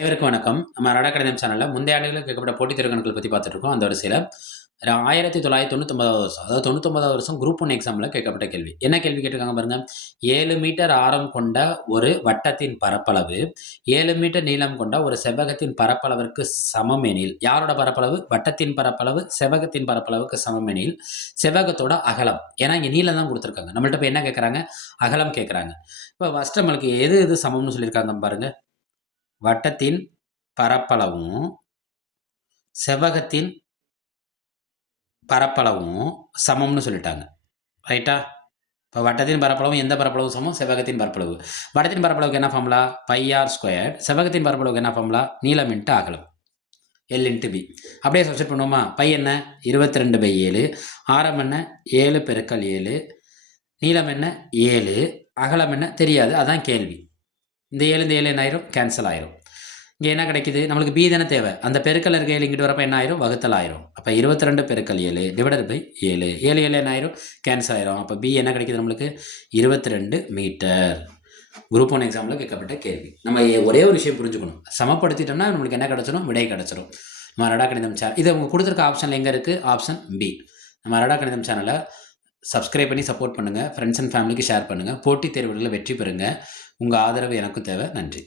அனைவருக்கும் வணக்கம். நம்ம ரடா கணிதம் சேனல்ல முந்தைய ஆண்டுகளில் கேட்கப்பட்ட போட்டித் தேர்வு கணக்குகள் பத்தி பார்த்துட்டு இருக்கோம். அந்த வரிசையில 1999வது வருஷம், அதாவது 99வது வருஷம் குரூப் 1 எக்ஸாம்ல கேட்கப்பட்ட கேள்வி. என்ன கேள்வி கேட்டிருக்காங்க பாருங்க. 7 மீட்டர் ஆரம் கொண்ட ஒரு வட்டத்தின் பரப்பளவு 7 மீட்டர் நீளம் கொண்ட ஒரு செவ்வகத்தின் பரப்பளவிற்கு சமம் எனில், யாரோட பரப்பளவு? வட்டத்தின் பரப்பளவு செவ்வகத்தின் பரப்பளவுக்கு சமம் எனில், செவ்வகத்தோட அகலம். ஏன்னா இங்க நீளம் தான் குடுத்திருக்காங்க. நம்மள்ட்ட இப்ப என்ன கேட்கறாங்க? அகலம் கேட்கறாங்க. இப்ப ஃபர்ஸ்ட் நம்மளுக்கு எது சமம்னு சொல்லியிருக்காங்க பாருங்க. வட்டத்தின் பரப்பளவும் செவ்வகத்தின் பரப்பளவும் சமம்னு சொல்லிட்டாங்க. ரைட்டா? இப்போ வட்டத்தின் பரப்பளவும் எந்த பரப்பளவு சமம்? செவ்வகத்தின் பரப்பளவு. வட்டத்தின் பரப்பளவுக்கு என்ன ஃபார்முலா? By R square. செவ்வகத்தின் பரப்பளவுக்கு என்ன ஃபார்முலா? நீளம் இன்ட்டு அகலம். L into B. அப்படியே சப்ஸ்டிட் பண்ணுவோமா? பை என்ன? 22/7. ஆரம் என்ன? 7 பெருக்கல் 7. நீளம் என்ன? 7. அகலம் என்ன? தெரியாது. அதான் கேள்வி. இந்த 7 இந்த 7 என்ன ஆயிரும்? கேன்சல் ஆயிரும். இங்கே என்ன கிடைக்குது? நம்மளுக்கு பி தானே தேவை. அந்த பெருக்கல் இருக்க 7 இங்கிட்டு வரப்போ என்ன ஆயிரும்? வகுத்தல் ஆயிரும். அப்போ 22 பெருக்கல் 7 டிவைடட் பை 7. 7 7 என்ன ஆயிரும்? கேன்சல் ஆயிரும். அப்போ பி என்ன கிடைக்குது நம்மளுக்கு? 22 மீட்டர். குரூப் 1 எக்ஸாமில் கேட்கப்பட்ட கேள்வி. நம்ம ஒரே ஒரு விஷயம் புரிஞ்சுக்கணும். சமப்படுத்திட்டோம்னா நம்மளுக்கு என்ன கிடைச்சிடும்? விடை கிடைச்சிடும். நம்ம ரடா கணிதம் சேனல் இது அவங்க கொடுத்துருக்க ஆப்ஷனில் எங்கே இருக்குது? Option B. நம்ம ரடா கணிதம் சேனலை சப்ஸ்கிரைப் பண்ணி சப்போர்ட் பண்ணுங்கள். ஃப்ரெண்ட்ஸ் அண்ட் ஃபேமிலிக்கு ஷேர் பண்ணுங்கள். போட்டித் தேர்வுகளில் வெற்றி பெறுங்க. உங்கள் ஆதரவு எனக்கும் தேவை. நன்றி.